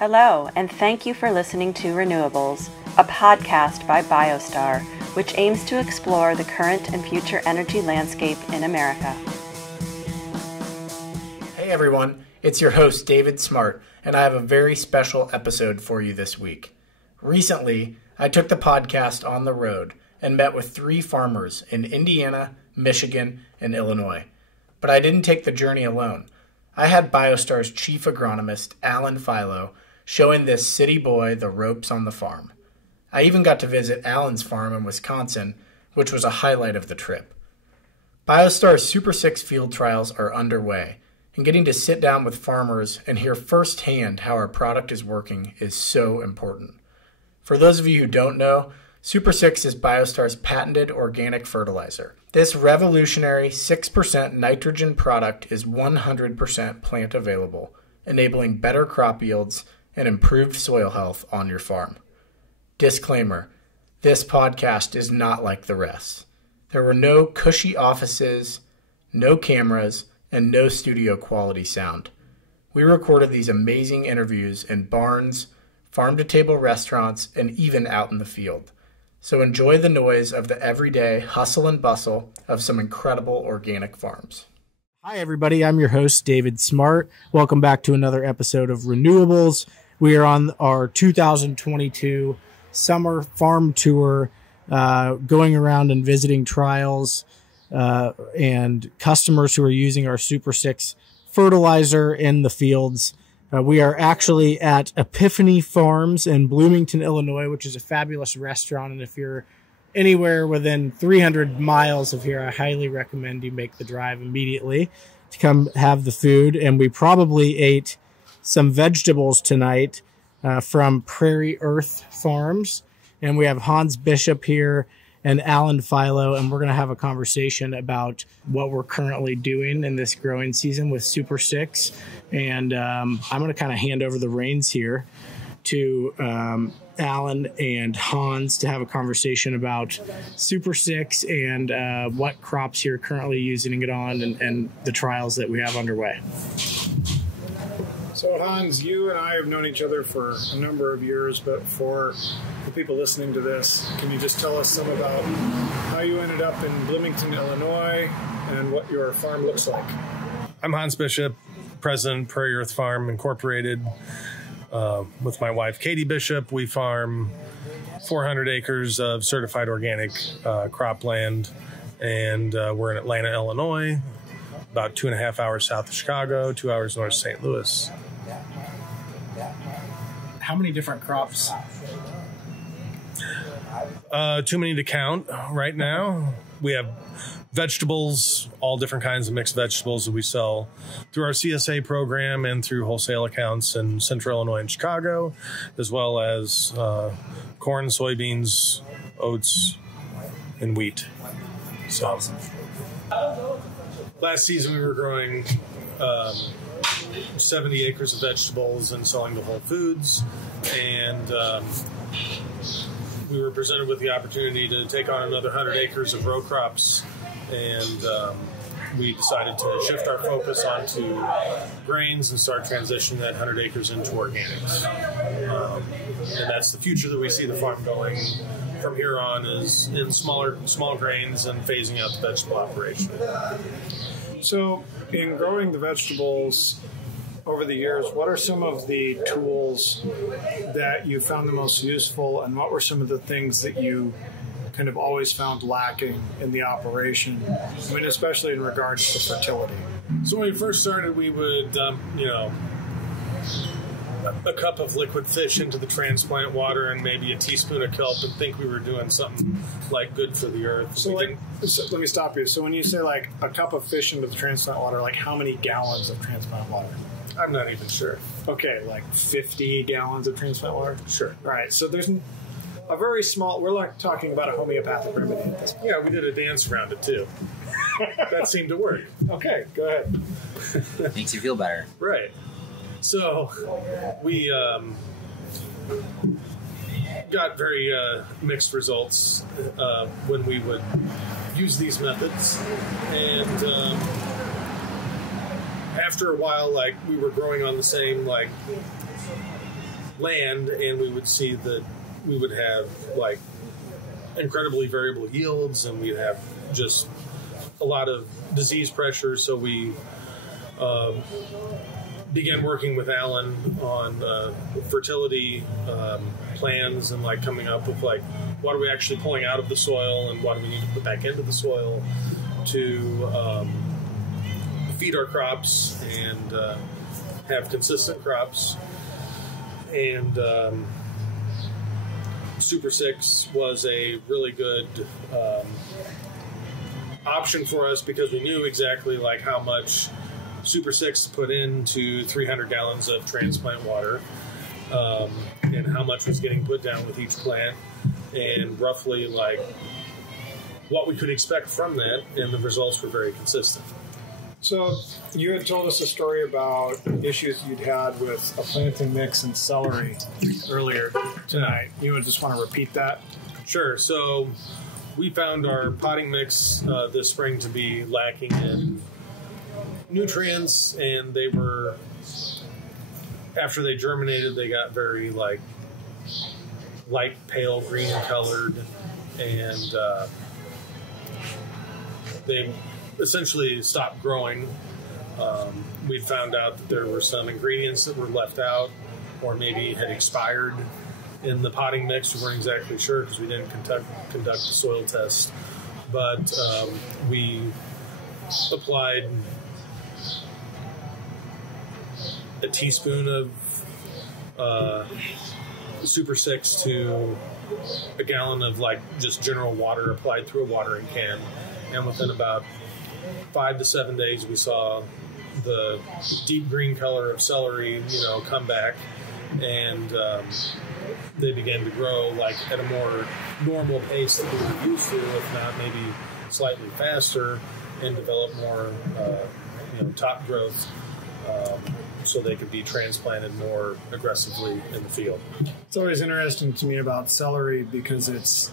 Hello, and thank you for listening to RENEWables, a podcast by BioStar, which aims to explore the current and future energy landscape in America. Hey everyone, it's your host David Smart, and I have a very special episode for you this week. Recently, I took the podcast on the road and met with 3 farmers in Indiana, Michigan, and Illinois. But I didn't take the journey alone. I had BioStar's chief agronomist, Philo, showing this city boy the ropes on the farm. I even got to visit Alan's farm in Wisconsin, which was a highlight of the trip. BioStar's SuperSix field trials are underway, and getting to sit down with farmers and hear firsthand how our product is working is so important. For those of you who don't know, SuperSix is BioStar's patented organic fertilizer. This revolutionary 6% nitrogen product is 100% plant available, enabling better crop yields and improved soil health on your farm. Disclaimer, this podcast is not like the rest. There were no cushy offices, no cameras, and no studio quality sound. We recorded these amazing interviews in barns, farm-to-table restaurants, and even out in the field. So enjoy the noise of the everyday hustle and bustle of some incredible organic farms. Hi, everybody. I'm your host, David Smart. Welcome back to another episode of RENEWables. We are on our 2022 summer farm tour, going around and visiting trials and customers who are using our SuperSix fertilizer in the fields. We are actually at Epiphany Farms in Bloomington, Illinois, which is a fabulous restaurant. And if you're anywhere within 300 miles of here, I highly recommend you make the drive immediately to come have the food. And we probably ate some vegetables tonight from Prairie Earth Farms. And we have Hans Bishop here and Alan Philo, and we're going to have a conversation about what we're currently doing in this growing season with SuperSix. And I'm going to kind of hand over the reins here to Alan and Hans to have a conversation about SuperSix and what crops you're currently using it on and the trials that we have underway. So Hans, you and I have known each other for a number of years, but for the people listening to this, can you just tell us some about how you ended up in Bloomington, Illinois, and what your farm looks like? I'm Hans Bishop, president, Prairie Earth Farm Incorporated. With my wife, Katie Bishop, we farm 400 acres of certified organic cropland, and we're in Atlanta, Illinois, about 2.5 hours south of Chicago, 2 hours north of St. Louis. How many different crops? Too many to count right now. We have vegetables, all different kinds of mixed vegetables that we sell through our CSA program and through wholesale accounts in Central Illinois and Chicago, as well as corn, soybeans, oats, and wheat. So, last season we were growing 70 acres of vegetables and selling to Whole Foods, and we were presented with the opportunity to take on another 100 acres of row crops, and we decided to shift our focus onto grains and start transitioning that 100 acres into organics. And that's the future that we see the farm going from here on, is in small grains and phasing out the vegetable operation. So in growing the vegetables over the years, what are some of the tools that you found the most useful, and what were some of the things that you kind of always found lacking in the operation? I mean, especially in regards to fertility. So when we first started, we would dump, a cup of liquid fish into the transplant water and maybe a teaspoon of kelp and think we were doing something like good for the earth. So let me stop you. So when you say like a cup of fish into the transplant water, like how many gallons of transplant water? I'm not even sure. Okay, like 50 gallons of transplant water? Sure. All right, so there's a very small, we're like talking about a homeopathic remedy at this point. Yeah, we did a dance around it too. That seemed to work. Okay, go ahead. Makes you feel better. Right. So we got very mixed results when we would use these methods, and after a while, like, we were growing on the same, like, land, and we would see that we would have like incredibly variable yields, and we'd have just a lot of disease pressure. So we began working with Alan on fertility plans, and like coming up with like what are we actually pulling out of the soil and what do we need to put back into the soil to feed our crops and have consistent crops. And SuperSix was a really good option for us because we knew exactly like how much SuperSix put into 300 gallons of transplant water, and how much was getting put down with each plant, and roughly like what we could expect from that, and the results were very consistent. So you had told us a story about issues you'd had with a planting mix and celery earlier tonight. You would just want to repeat that? Sure. So we found our potting mix this spring to be lacking in nutrients, and they were, after they germinated, they got very like light pale green colored, and they essentially stopped growing. We found out that there were some ingredients that were left out or maybe had expired in the potting mix. We weren't exactly sure because we didn't conduct the soil test, but we applied a teaspoon of SuperSix to a gallon of like just general water applied through a watering can, and within about 5 to 7 days we saw the deep green color of celery come back, and they began to grow like at a more normal pace than we were used to, if not maybe slightly faster, and develop more top growth, so they could be transplanted more aggressively in the field. It's always interesting to me about celery because it's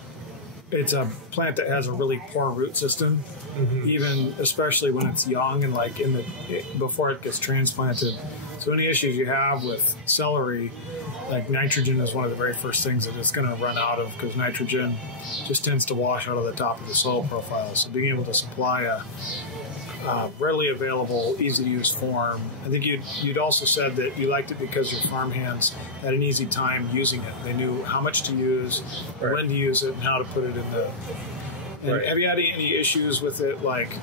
a plant that has a really poor root system, even especially when it's young and like before it gets transplanted. So any issues you have with celery, like nitrogen is one of the very first things that it's going to run out of, because nitrogen just tends to wash out of the top of the soil profile. So being able to supply a readily available, easy-to-use form. I think you'd also said that you liked it because your farmhands had an easy time using it. They knew how much to use, right, when to use it, and how to put it in the... And right. Have you had any issues with it, like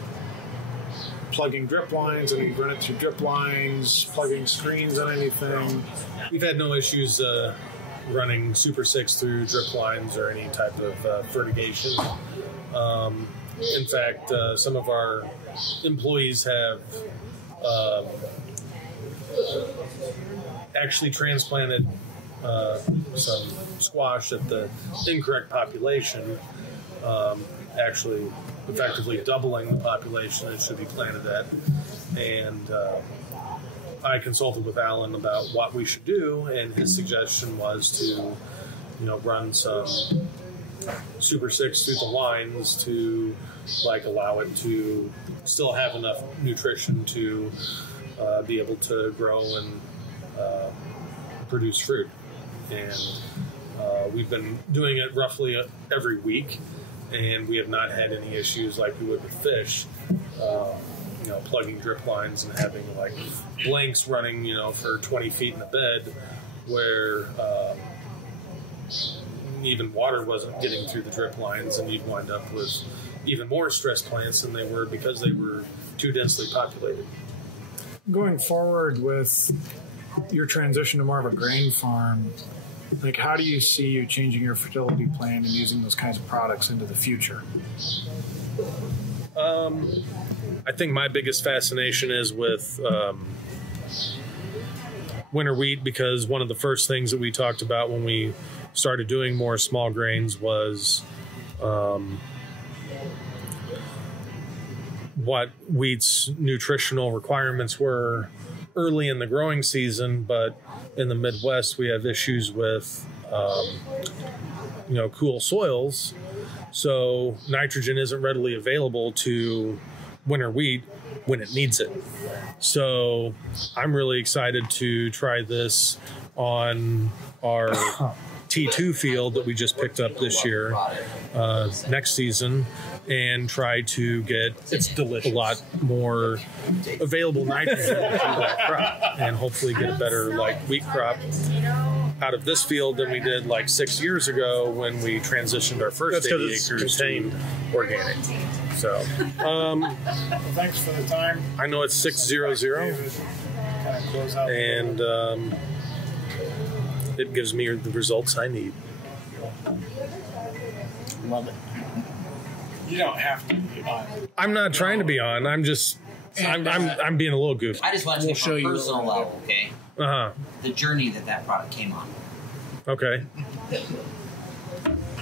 plugging drip lines? I mean, you've run it through drip lines, plugging screens on anything? We've had no issues running SuperSix through drip lines or any type of fertigation. In fact, some of our employees have actually transplanted some squash at the incorrect population, actually effectively doubling the population it should be planted at. And I consulted with Alan about what we should do, and his suggestion was to, run some SuperSix through the lines to allow it to still have enough nutrition to be able to grow and produce fruit. And we've been doing it roughly every week, and we have not had any issues like we would with fish. Plugging drip lines and having blanks running, for 20 feet in a bed where even water wasn't getting through the drip lines, and you'd wind up with even more stressed plants than they were because they were too densely populated. Going forward with your transition to more of a grain farm, how do you see you changing your fertility plan and using those kinds of products into the future? I think my biggest fascination is with winter wheat, because one of the first things that we talked about when we started doing more small grains was what wheat's nutritional requirements were early in the growing season, but in the Midwest we have issues with cool soils, so nitrogen isn't readily available to winter wheat when it needs it. So I'm really excited to try this on our T2 field that we just picked up this year, next season, and try to get a lot more available nitrogen through that crop, and hopefully get a better wheat crop out of this field than we did 6 years ago when we transitioned our first 80 acres to organic. So, thanks for the time. I know it's 6:00, and it gives me the results I need. Love it. You don't have to be on. I'm not trying to be on. I'm just, I'm being a little goofy. I just want to say from a personal level, okay? Uh-huh. The journey that product came on. Okay.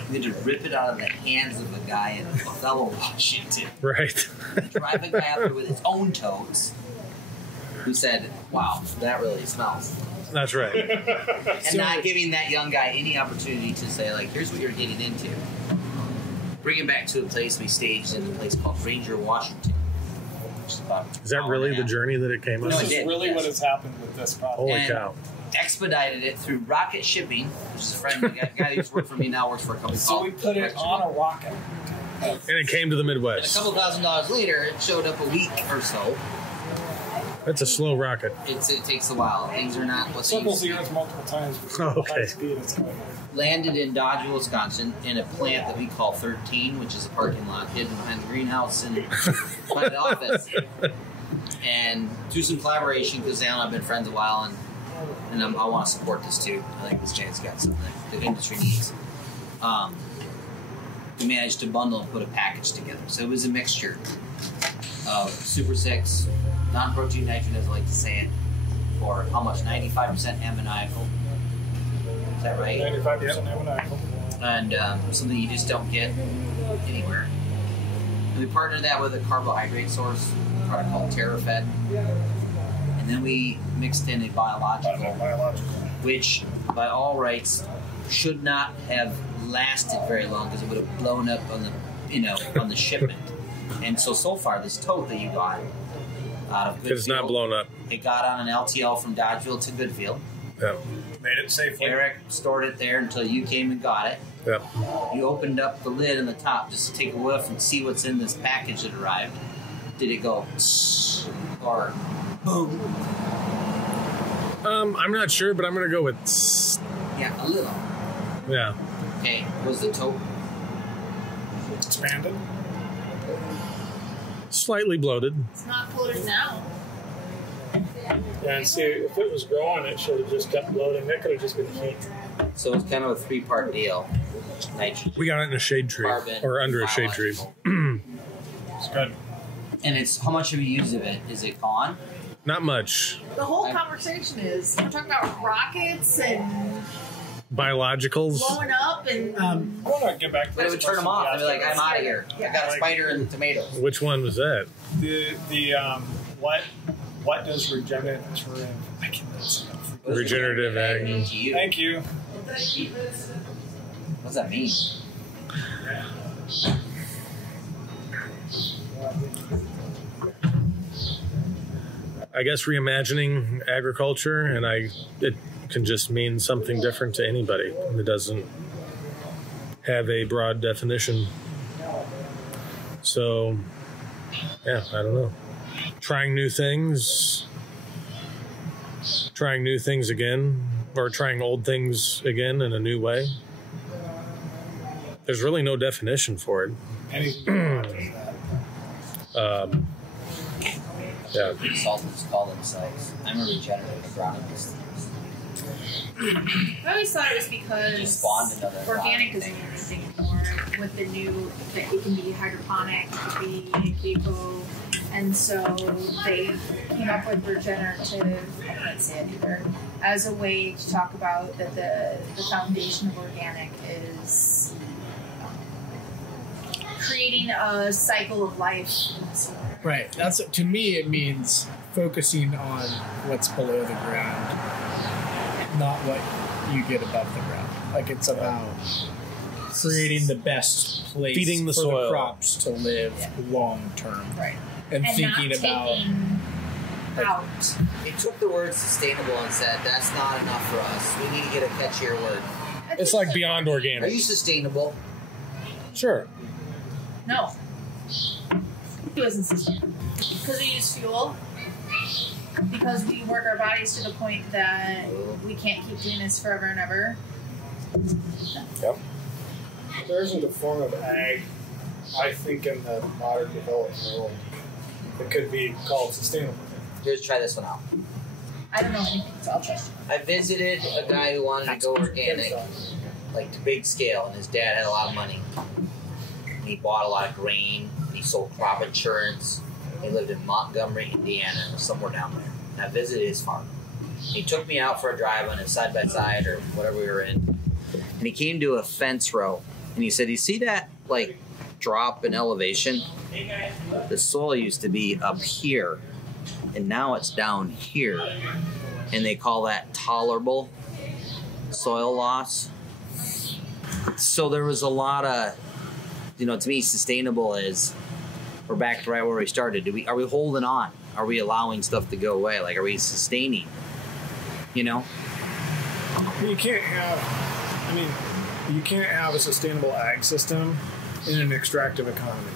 We had to rip it out of the hands of a guy in Philo, Washington. Right. Drive a guy out there with his own totes who said, wow, that really smells. That's right. And not giving that young guy any opportunity to say, here's what you're getting into. Bring him back to a place we staged in a place called Ranger, Washington. Is that really the journey that it came on? No, This is really what has happened with this product. Holy cow. Expedited it through rocket shipping, which is a friend, the guy who used to work for me now works for a company So we put it on a rocket. And it came to the And a Midwest. couple $1,000s later, it showed up a week or so. That's a slow rocket. It takes a while. Things are not what they used Circles to the be. Earth multiple times before Oh, okay. high speed it's going. Landed in Dodgeville, Wisconsin, in a plant that we call 13, which is a parking lot hidden behind the greenhouse and behind the office. And through some collaboration, because Alan and I have been friends a while, and I want to support this too. I think this chance got something the industry needs. We managed to bundle and put a package together. So it was a mixture of SuperSix, non-protein nitrogen, as I like to say it, for how much? 95% ammoniacal. Is that right? 95% ammoniacal. And something you just don't get anywhere. And we partnered that with a carbohydrate source, a product called TerraFed. And then we mixed in a biological, which by all rights should not have lasted very long because it would have blown up on the, on the shipment. And so far, this tote that you got out of Goodfield, It's not blown up. it got on an LTL from Dodgeville to Goodfield. Yeah. Made it safely. Eric stored it there until you came and got it. Yeah. You opened up the lid on the top just to take a whiff and see what's in this package that arrived. Did it go or boom? I'm not sure, but I'm going to go with... Yeah, a little. Yeah. Okay, was the tote Expanded. Slightly bloated. It's not floated now. Yeah, and see, if it was growing, it should have just kept bloating. That could have just been heat. So it's kind of a three-part deal. Nitrogen, We got it in a shade tree. carbon, Or under a shade tree. It's good. and it's how much have you used of it? Is it gone? Not much. The whole conversation is we're talking about rockets and Biologicals. blowing up and I want to get back to But it this would turn them question off. I'd be like, yesterday. I'm out of here. I got a spider in the tomatoes. Which one was that? What does regenerative? I can't say it. What does Regenerative ag. mean to you? Thank you. What does that mean? I guess reimagining agriculture, and it can just mean something different to anybody. It doesn't have a broad definition. So, yeah, I don't know. Trying new things again, or trying old things again in a new way. There's really no definition for it. Anything you want is that. Yeah. Consultants call themselves. I'm a regenerative agronomist. I always thought it was Just spawned because another organic thing. isn't anything anymore with the new that it can be hydroponic, it could be Keiko, and so they came up with regenerative, I can't say it either, as a way to talk about that the foundation of organic is creating a cycle of life. Right. That's to me. It means focusing on what's below the ground, not what you get above the ground. Like it's about creating the best place Feeding the for soil. the crops to live long term. Right. and thinking not about taking out. They took the word sustainable and said, that's not enough for us. We need to get a catchier word. It's like beyond Are organic. you sustainable? Sure. No. It wasn't sustainable. Because we use fuel. Because we work our bodies to the point that we can't keep doing this forever and ever. Yep. There isn't a form of ag, I think, in the modern developed world that could be called sustainable. Here's, try this one out. I don't know anything, so I'll trust you. I visited a guy who wanted to go organic, like to big scale, and his dad had a lot of money. And he bought a lot of grain, and he sold crop insurance. He lived in Montgomery, Indiana, somewhere down there. And I visited his farm. He took me out for a drive on his side-by-side or whatever we were in. And he came to a fence row, and he said, you see that, like, drop in elevation? The soil used to be up here, and now it's down here. And they call that tolerable soil loss. So there was a lot of, to me, sustainable is, we're back to right where we started. Are we holding on? Are we allowing stuff to go away? Like, are we sustaining? You can't have a sustainable ag system in an extractive economy.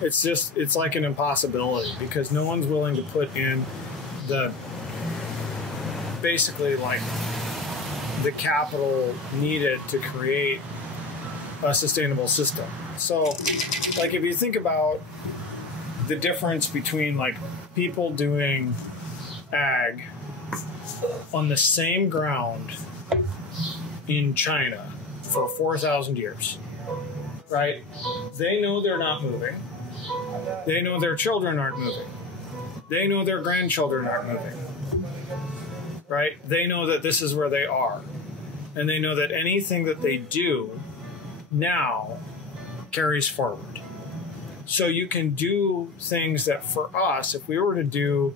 It's like an impossibility because no one's willing to put in basically the capital needed to create a sustainable system. So, like, if you think about the difference between people doing ag on the same ground in China for 4,000 years, right? They know they're not moving. They know their children aren't moving. They know their grandchildren aren't moving, right? They know that this is where they are. And they know that anything that they do now carries forward. So you can do things that for us, if we were to do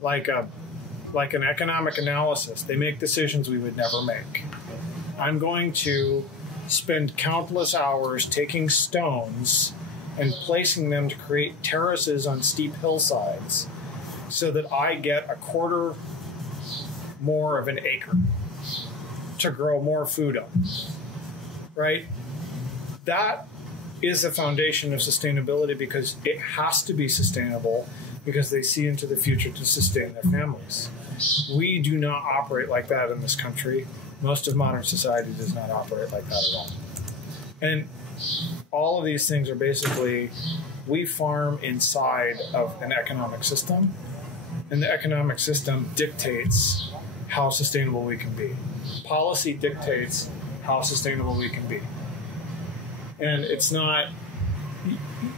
like an economic analysis, they make decisions we would never make. I'm going to spend countless hours taking stones and placing them to create terraces on steep hillsides so that I get a quarter more of an acre to grow more food on, right? That is the foundation of sustainability because it has to be sustainable because they see into the future to sustain their families. We do not operate like that in this country. Most of modern society does not operate like that at all. And all of these things are basically, we farm inside of an economic system, and the economic system dictates how sustainable we can be. Policy dictates how sustainable we can be. And it's not,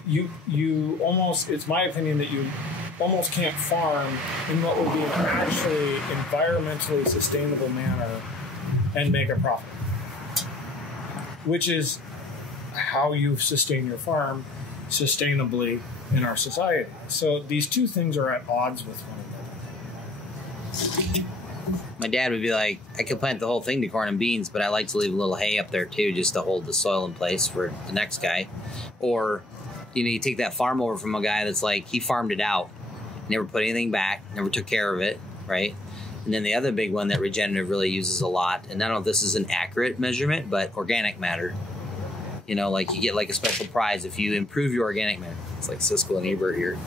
you almost, it's my opinion that you almost can't farm in what would be an actually environmentally sustainable manner and make a profit, which is how you sustain your farm sustainably in our society. So these two things are at odds with one another. My dad would be like, I could plant the whole thing to corn and beans, but I like to leave a little hay up there too, just to hold the soil in place for the next guy. Or, you take that farm over from a guy that's like, he farmed it out, never put anything back, never took care of it, right? And then the other big one that regenerative really uses a lot, and I don't know if this is an accurate measurement, but organic matter. Like you get like a special prize if you improve your organic matter. It's like Siskel and Ebert here.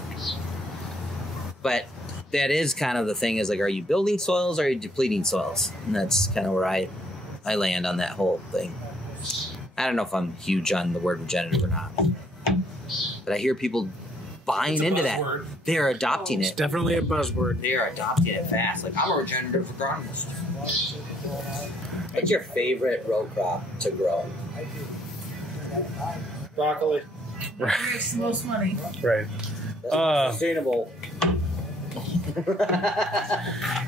But that is kind of the thing is like, are you building soils or are you depleting soils? And that's kind of where I land on that whole thing. I don't know if I'm huge on the word regenerative or not. But I hear people buying into that. They're adopting It's it. definitely a buzzword. They're adopting it fast. Like, I'm a regenerative agronomist. What's your favorite row crop to grow? Broccoli. That makes the most money. Right. Sustainable.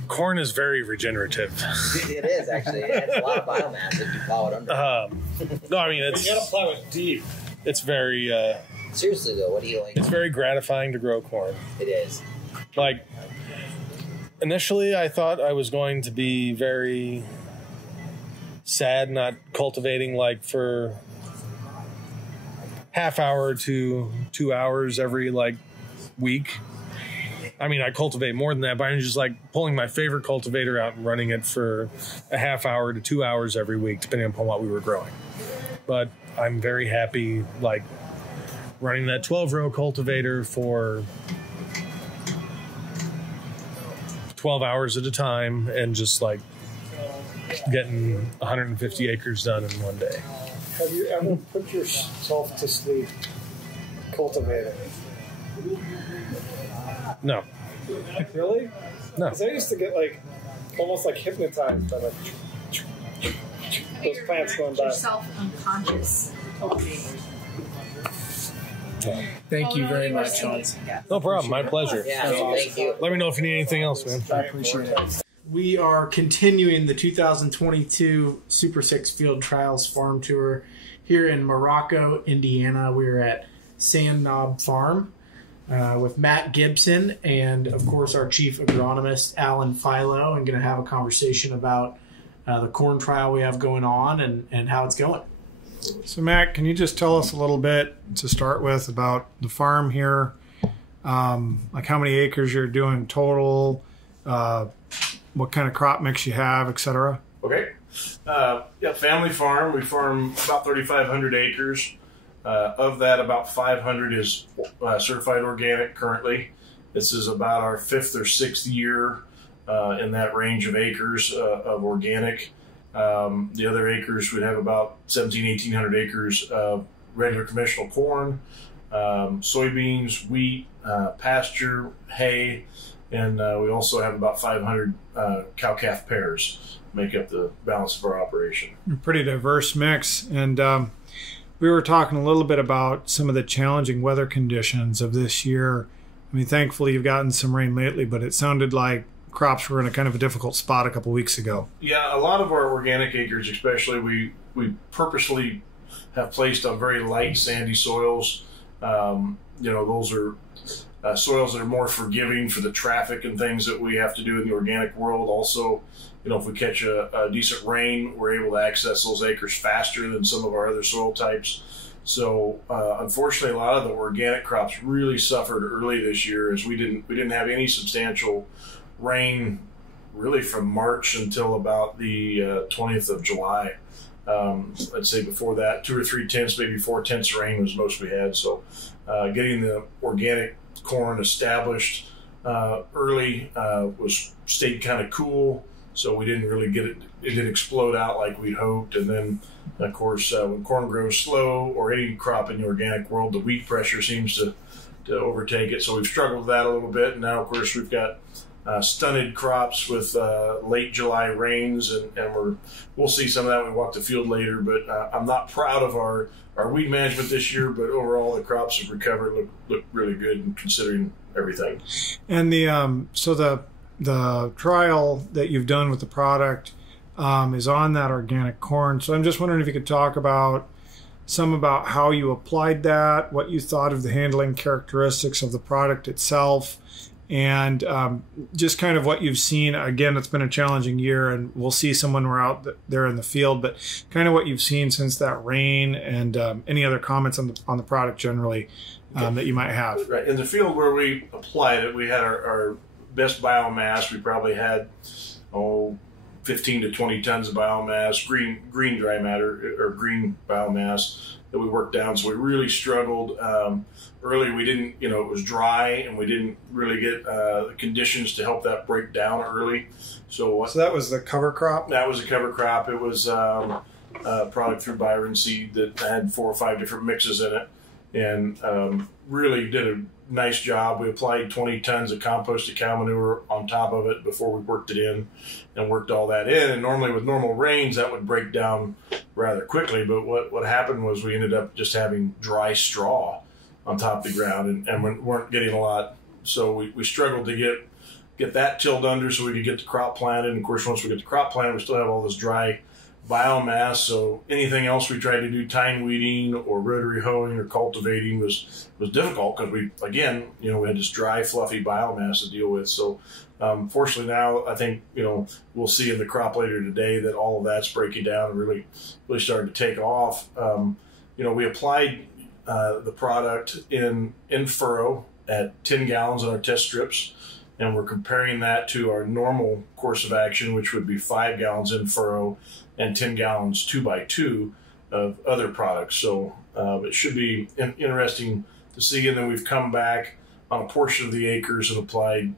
Corn is very regenerative. It is, actually. It has a lot of biomass if you plow it under. No, I mean, You gotta plow it deep. it's very Seriously, though, what do you like? it's very gratifying to grow corn. It is. Like, initially, I thought I was going to be very sad not cultivating like for half hour to 2 hours every like week. I mean, I cultivate more than that, but I'm just like pulling my favorite cultivator out and running it for a half hour to 2 hours every week, depending upon what we were growing. But I'm very happy, like, running that 12-row cultivator for 12 hours at a time and just, like, getting 150 acres done in one day. Have you ever put yourself to sleep cultivating? No. Really? No. Because I used to get like almost like hypnotized by like those plants going by. Yourself unconscious. Thank you very much, Sean. No problem. My pleasure. Yeah, thank you. Let me know if you need anything else, man. I appreciate it. We are continuing the 2022 SuperSix Field Trials Farm Tour here in Morocco, Indiana. We're at Sand Knob Farm with Matt Gibson and, of course, our chief agronomist, Alan Philo, and going to have a conversation about the corn trial we have going on and how it's going. So, Matt, can you just tell us a little bit to start with about the farm here? Like how many acres you're doing total, what kind of crop mix you have, etc.? Okay. Yeah, family farm. We farm about 3,500 acres. Of that, about 500 is certified organic currently. This is about our 5th or 6th year in that range of acres of organic. The other acres, we'd have about 1,800 acres of regular conventional corn, soybeans, wheat, pasture, hay, and we also have about 500 cow-calf pairs make up the balance of our operation. Pretty diverse mix. And we were talking a little bit about some of the challenging weather conditions of this year. I mean, thankfully you've gotten some rain lately, but it sounded like crops were in a kind of a difficult spot a couple weeks ago. Yeah, a lot of our organic acres, especially, we purposely have placed on very light sandy soils. Those are soils that are more forgiving for the traffic and things that we have to do in the organic world. Also, if we catch a decent rain, we're able to access those acres faster than some of our other soil types. So unfortunately, a lot of the organic crops really suffered early this year, as we didn't have any substantial rain really from March until about the 20th of July. I'd say before that, 2 or 3 tenths, maybe 4 tenths rain was most we had. So getting the organic corn established early stayed kind of cool. So we didn't really get it. It didn't explode out like we'd hoped. And then, of course, when corn grows slow, or any crop in the organic world, the wheat pressure seems to overtake it. So we've struggled with that a little bit. And now, of course, we've got stunted crops with late July rains, and we'll see some of that when we walk the field later. But I'm not proud of our weed management this year, but overall the crops have recovered, look really good considering everything. And the trial that you've done with the product is on that organic corn. So I'm just wondering if you could talk about how you applied that, what you thought of the handling characteristics of the product itself, and just kind of what you've seen. Again, it's been a challenging year, and we'll see some when we're out there in the field, but kind of what you've seen since that rain, and any other comments on the product generally that you might have. Right. In the field where we applied it, we had our best biomass. We probably had 15 to 20 tons of biomass, green dry matter or green biomass that we worked down. So we really struggled early. We didn't, it was dry, and we didn't really get the conditions to help that break down early. So that was the cover crop? That was a cover crop. It was a product through Byron Seed that had 4 or 5 different mixes in it, and really did a nice job. We applied 20 tons of composted cow manure on top of it before we worked it in, and worked all that in. And normally with normal rains, that would break down rather quickly. But what happened was we ended up just having dry straw on top of the ground, and we weren't getting a lot. So we struggled to get that tilled under so we could get the crop planted. And of course, once we get the crop planted, we still have all this dry biomass. So anything else we tried to do, tine weeding or rotary hoeing or cultivating, was difficult, because we had this dry, fluffy biomass to deal with. So fortunately now, I think we'll see in the crop later today that all of that's breaking down and really starting to take off. We applied the product in furrow at 10 gallons on our test strips, and we're comparing that to our normal course of action, which would be 5 gallons in furrow and 10 gallons 2x2 of other products. So it should be interesting to see. And then we've come back on a portion of the acres and applied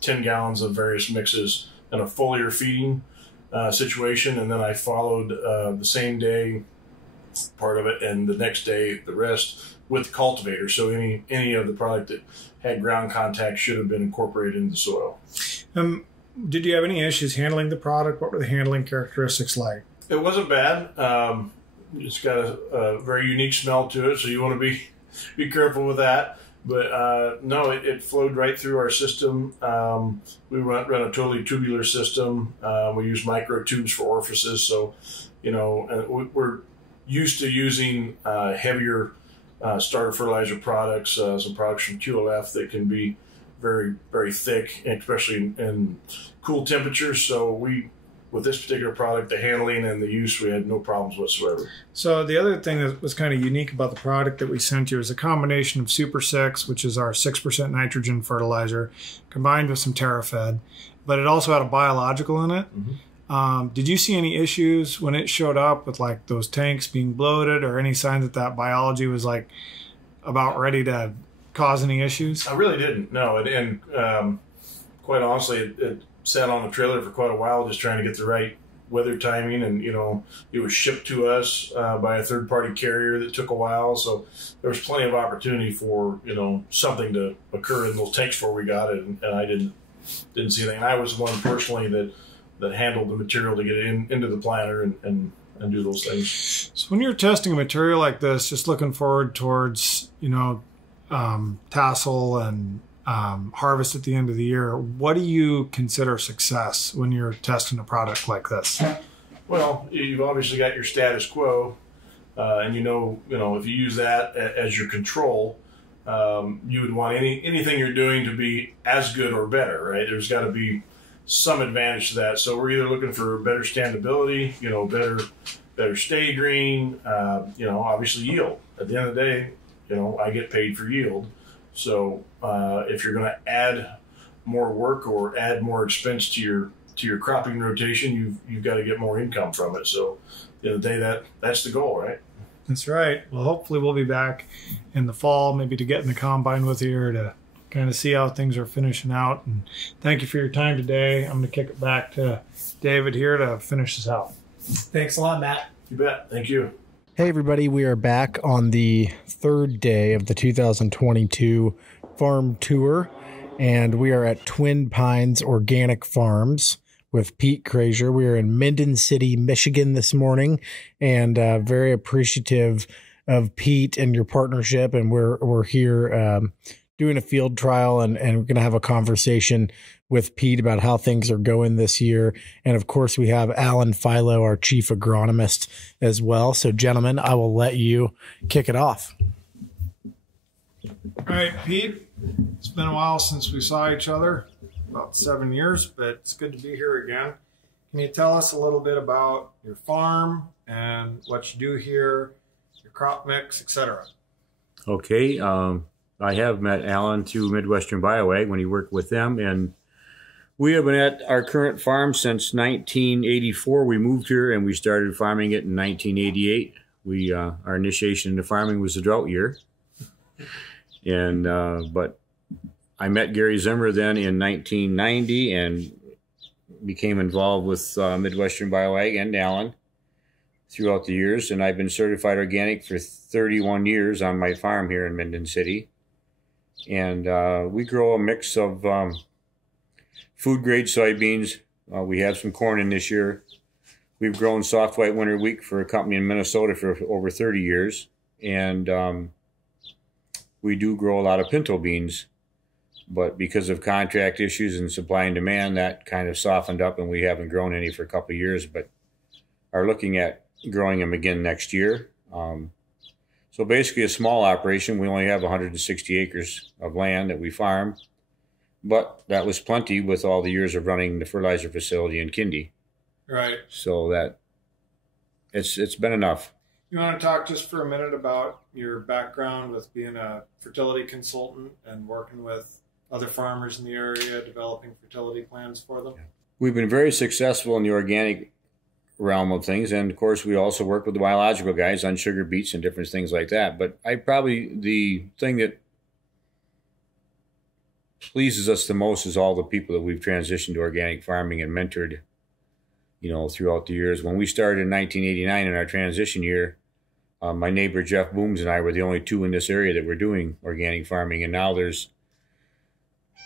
10 gallons of various mixes in a foliar feeding situation. And then I followed the same day part of it, and the next day the rest with the cultivator. So any of the product that had ground contact should have been incorporated into the soil. Did you have any issues handling the product? What were the handling characteristics like? It wasn't bad. It's got a very unique smell to it, so you want to be careful with that. But no, it flowed right through our system. We run a totally tubular system. We use micro tubes for orifices, so we're used to using heavier starter fertilizer products, some products from QLF that can be very, very thick, especially in cool temperatures. So with this particular product, the handling and the use, we had no problems whatsoever. So the other thing that was kind of unique about the product that we sent you is a combination of SuperSix, which is our 6% nitrogen fertilizer, combined with some TerraFed, but it also had a biological in it. Mm-hmm. Did you see any issues when it showed up with like those tanks being bloated, or any sign that biology was like about ready to cause any issues? I really didn't, no. And quite honestly, it sat on the trailer for quite a while just trying to get the right weather timing, and it was shipped to us by a third-party carrier that took a while, so there was plenty of opportunity for something to occur in those tanks before we got it, and I didn't see anything. And I was the one personally that handled the material to get it into the planter and do those things. So when you're testing a material like this, just looking forward towards tassel and harvest at the end of the year, what do you consider success when you're testing a product like this? Well, you've obviously got your status quo, and if you use that as your control, you would want anything you're doing to be as good or better, right? There's got to be some advantage to that. So we're either looking for better standability, better stay green, obviously yield. At the end of the day, I get paid for yield. So if you're going to add more work or add more expense to your cropping rotation, you've got to get more income from it. So at the end of the day, that's the goal, right? That's right. Well, hopefully we'll be back in the fall, maybe to get in the combine with you to kind of see how things are finishing out. And thank you for your time today. I'm going to kick it back to David here to finish this out. Thanks a lot, Matt. You bet. Thank you. Hey, everybody. We are back on the third day of the 2022 farm tour, and we are at Twin Pines Organic Farms with Pete Krazier. We are in Minden City, Michigan this morning, and very appreciative of Pete and your partnership. And we're here doing a field trial, and we're going to have a conversation with Pete about how things are going this year. And of course, we have Alan Philo, our chief agronomist, as well. So gentlemen, I will let you kick it off. All right, Pete, it's been a while since we saw each other, about 7 years, but it's good to be here again. Can you tell us a little bit about your farm and what you do here, your crop mix, etc.? Okay. I have met Alan through Midwestern BioAg when he worked with them, and we have been at our current farm since 1984. We moved here and we started farming it in 1988. Our initiation into farming was a drought year, and but I met Gary Zimmer then in 1990 and became involved with Midwestern BioAg and Alan throughout the years, and I've been certified organic for 31 years on my farm here in Minden City. And we grow a mix of food-grade soybeans. We have some corn in this year. We've grown soft white winter wheat for a company in Minnesota for over 30 years. And we do grow a lot of pinto beans. But because of contract issues and supply and demand, that kind of softened up, and we haven't grown any for a couple of years, but are looking at growing them again next year. So basically a small operation. We only have 160 acres of land that we farm, but that was plenty with all the years of running the fertilizer facility in Kindy. Right. So that it's been enough. You want to talk just for a minute about your background with being a fertility consultant and working with other farmers in the area, developing fertility plans for them? We've been very successful in the organic realm of things, and of course we also work with the biological guys on sugar beets and different things like that. But the thing that pleases us the most is all the people that we've transitioned to organic farming and mentored, throughout the years. When we started in 1989 in our transition year, my neighbor Jeff Booms and I were the only two in this area that were doing organic farming, and now there's,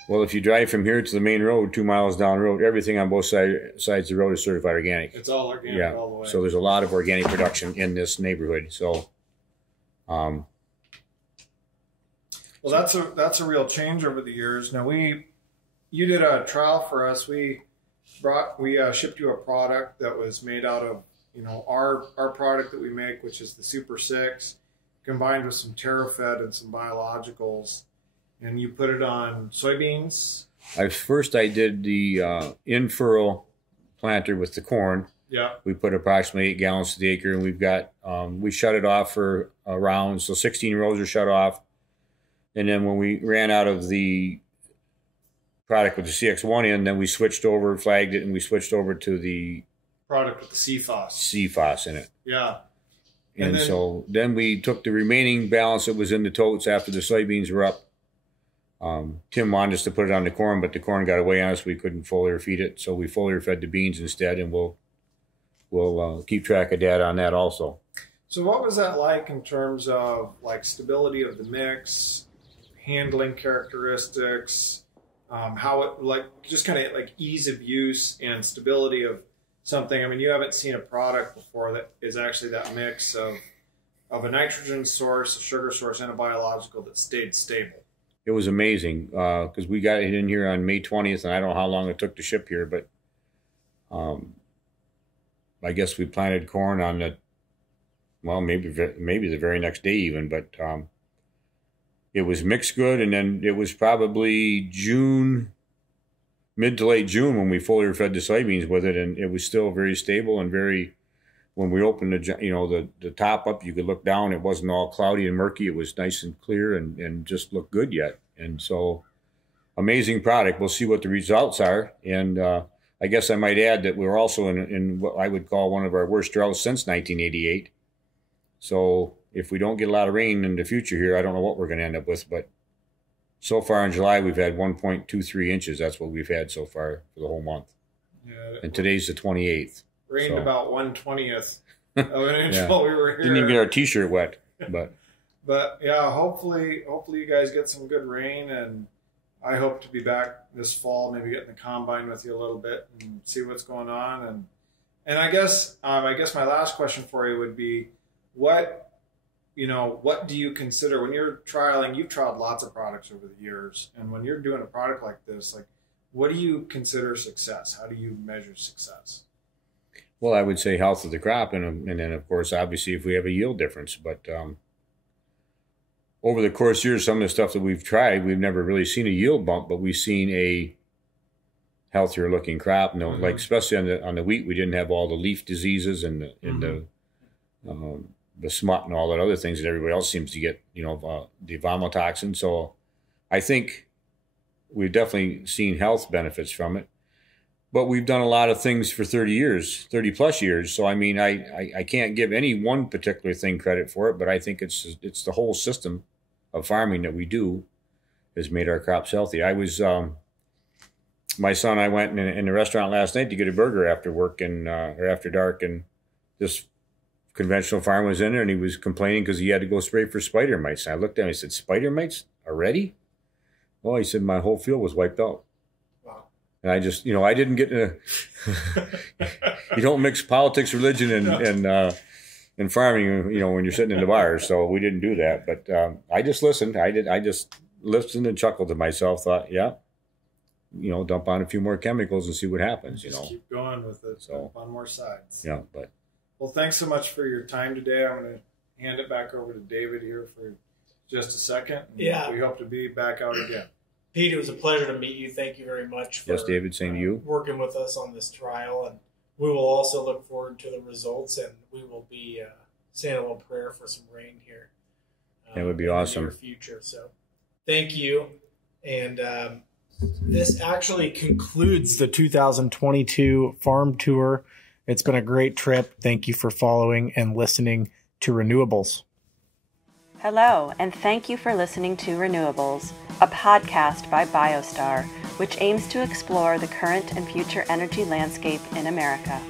well, if you drive from here to the main road, 2 miles down the road, everything on both sides of the road is certified organic. It's all organic all the way. So there's a lot of organic production in this neighborhood. So, well, that's a real change over the years. Now you did a trial for us. We shipped you a product that was made out of our product that we make, which is the SuperSix, combined with some TerraFed and some biologicals. And you put it on soybeans? First I did the in-furrow planter with the corn. Yeah. We put approximately 8 gallons to the acre, and we've got, we shut it off for a round. So 16 rows are shut off. And then when we ran out of the product with the CX1 in, then we switched over, flagged it, and we switched over to the product with the CFOS. CFOS in it. Yeah. And so then we took the remaining balance that was in the totes after the soybeans were up. Tim wanted us to put it on the corn, but the corn got away on us. We couldn't foliar feed it, so we foliar fed the beans instead, and we'll keep track of data on that also. So what was that like in terms of like stability of the mix, handling characteristics, how it like just kind of like ease of use and stability of something? I mean, you haven't seen a product before that is actually that mix of a nitrogen source, a sugar source, and a biological that stayed stable. It was amazing because we got it in here on May 20th, and I don't know how long it took to ship here, but I guess we planted corn on the, well, maybe the very next day even, but it was mixed good, and then it was probably mid to late June when we foliar fed the soybeans with it, and it was still very stable and very. When we opened the top up, you could look down. It wasn't all cloudy and murky. It was nice and clear and just looked good yet. And so, amazing product. We'll see what the results are. And I guess I might add that we're also in what I would call one of our worst droughts since 1988. So if we don't get a lot of rain in the future here, I don't know what we're going to end up with. But so far in July, we've had 1.23 inches. That's what we've had so far for the whole month. Yeah, and today's the 28th. Rained about 1/20th of an inch while we were here. Didn't even get our T-shirt wet, but yeah, hopefully you guys get some good rain, and I hope to be back this fall, maybe get in the combine with you a little bit and see what's going on. And I guess my last question for you would be, what do you consider when you're trialing? You've trialed lots of products over the years, and when you're doing a product like this, like, what do you consider success? How do you measure success? Well, I would say health of the crop, and then, of course, obviously, if we have a yield difference. But over the course of years, some of the stuff that we've tried, we've never really seen a yield bump, but we've seen a healthier looking crop. Like especially on the wheat, we didn't have all the leaf diseases and the smut and all that other things that everybody else seems to get. The vomotoxin. So I think we've definitely seen health benefits from it. But we've done a lot of things for 30 plus years. So, I mean, I can't give any one particular thing credit for it, but I think it's the whole system of farming that we do has made our crops healthy. I was, my son and I went in the restaurant last night to get a burger after work or after dark, and this conventional farmer was in there, and he was complaining because he had to go spray for spider mites. And I looked at him and I said, "Spider mites already?" Well, he said, "My whole field was wiped out." And I just, I didn't get to, you don't mix politics, religion, and farming, when you're sitting in the bar. So we didn't do that. But I just listened. I just listened and chuckled to myself, thought, yeah, dump on a few more chemicals and see what happens, Just keep going with it, so, on more sides. Yeah, Well, thanks so much for your time today. I'm going to hand it back over to David here for just a second. Yeah. We hope to be back out again. Pete, it was a pleasure to meet you. Thank you very much for David, same to you. Working with us on this trial. And we will also look forward to the results, and we will be saying a little prayer for some rain here. That would be in the awesome. near future. So thank you. And this actually concludes the 2022 farm tour. It's been a great trip. Thank you for following and listening to Renewables. Hello, and thank you for listening to Renewables, a podcast by BioStar, which aims to explore the current and future energy landscape in America.